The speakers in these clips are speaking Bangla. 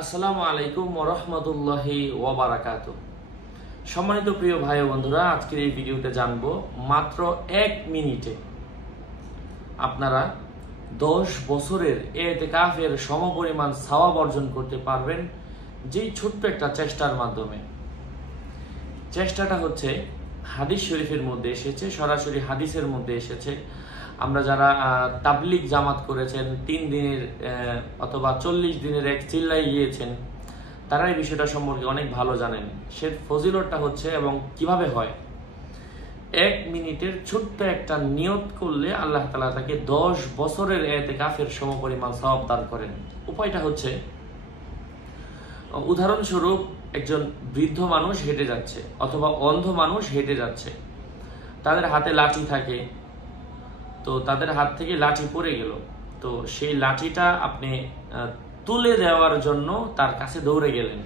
আসসালামু আলাইকুম ওয়া রাহমাতুল্লাহি ওয়া বারাকাতুহু। সম্মানিত প্রিয় ভাই ও বন্ধুরা, আজকের এই ভিডিওতে জানবো মাত্র 1 মিনিটে আপনারা 10 বছরের ইতিকাফের সমপরিমাণ সওয়াব অর্জন করতে পারবেন, যেই ছোট্ট একটা চেষ্টার মাধ্যমে। চেষ্টাটা হচ্ছে হাদিস শরীফের মধ্যে এসেছে, সরাসরি হাদিসের মধ্যে এসেছে। আমরা যারা তাবলিগ জামাত করেছেন, 3 দিনের অথবা 40 দিনের এক চিল্লাই গিয়েছেন, তারা এই বিষয়টা সম্পর্কে অনেক ভালো জানেন। সে ফজিলতটা হচ্ছে এবং কিভাবে হয়। 1 মিনিটের ছোট্ট একটা নিয়ত করলে আল্লাহ তাআলা তাকে 10 বছরের ইতিকাফের সমপরিমাণ সওয়াব দান করেন। উপায়টা হচ্ছে, উদাহরণস্বরূপ একজন বৃদ্ধ মানুষ হেঁটে যাচ্ছে অথবা অন্ধ মানুষ হেঁটে যাচ্ছে, তাদের হাতে লাঠি থাকে, তো তাদের হাত থেকে লাঠি পড়ে গেল, তো সেই লাঠিটা আপনি তুলে দেওয়ার জন্য তার কাছে দৌড়ে গেলেন।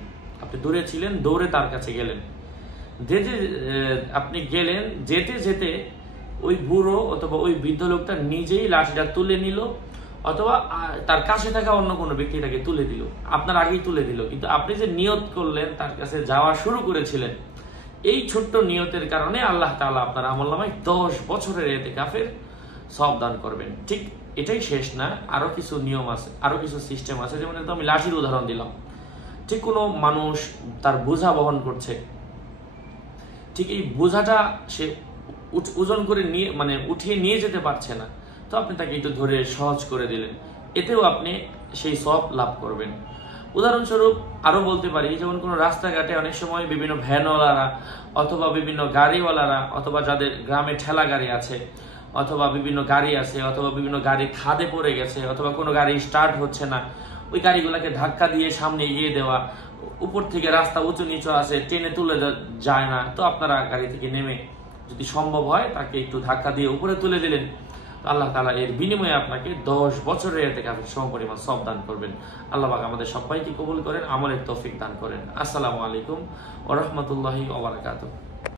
আপনি দূরে ছিলেন, দৌড়ে তার কাছে গেলেন। আপনি গেলেন, যেতে যেতে ওই বুড়ো অথবা ওই বৃদ্ধ লোকটা নিজেই লাঠিটা তুলে নিল, অথবা তার কাছে থাকা অন্য কোনো ব্যক্তি তাকে তুলে দিল, আপনার আগেই তুলে দিল। কিন্তু আপনি যে নিয়ত করলেন, তার কাছে যাওয়া শুরু করেছিলেন, এই ছোট্ট নিয়তের কারণে আল্লাহ তাআলা আপনার আমলনামায় 10 বছরের ইতিকাফের সওয়াব দান করবেন। ঠিক এটাই শেষ না, আরো কিছু নিয়ম আছে, আরো কিছু সিস্টেম আছে। যেমন আমি লাঠির উদাহরণ দিলাম, ঠিক কোনো মানুষ তার বোঝা বহন করছে, ঠিক এই বোঝাটা সে ওজন করে নিয়ে উঠিয়ে নিয়ে যেতে পারছে না, তো আপনি তাকে একটু ধরে সহজ করে দিলেন, এতেও আপনি সেই সওয়াব লাভ করবেন। উদাহরণস্বরূপ আরো বলতে পারি, যেমন কোনো রাস্তাঘাটে অনেক সময় বিভিন্ন ভ্যানওয়ালারা অথবা বিভিন্ন গাড়িওয়ালারা, অথবা যাদের গ্রামে ঠেলা গাড়ি আছে, অথবা বিভিন্ন গাড়ি আছে, অথবা বিভিন্ন গাড়ি খাদে পড়ে গেছে, অথবা কোনো গাড়ি স্টার্ট হচ্ছে না, ওই গাড়িগুলোকে ধাক্কা দিয়ে সামনে এগিয়ে দেওয়া, উপর থেকে রাস্তা উঁচু নিচু আছে, টেনে তুলে যায় না, তো আপনারা গাড়ি থেকে নেমে যদি সম্ভব হয় তাকে একটু ধাক্কা দিয়ে উপরে তুলে দিলেন, আল্লাহ তাআলা এর বিনিময়ে আপনাকে 10 বছরের ইতিকাফের সমপরিমাণ সওয়াব দান করবেন। আল্লাহ পাক আমাদের সবাইকে কবুল করেন, আমলের তৌফিক দান করেন। আসসালামু আলাইকুম ওয়া রাহমাতুল্লাহি ওয়া বারাকাতুহু।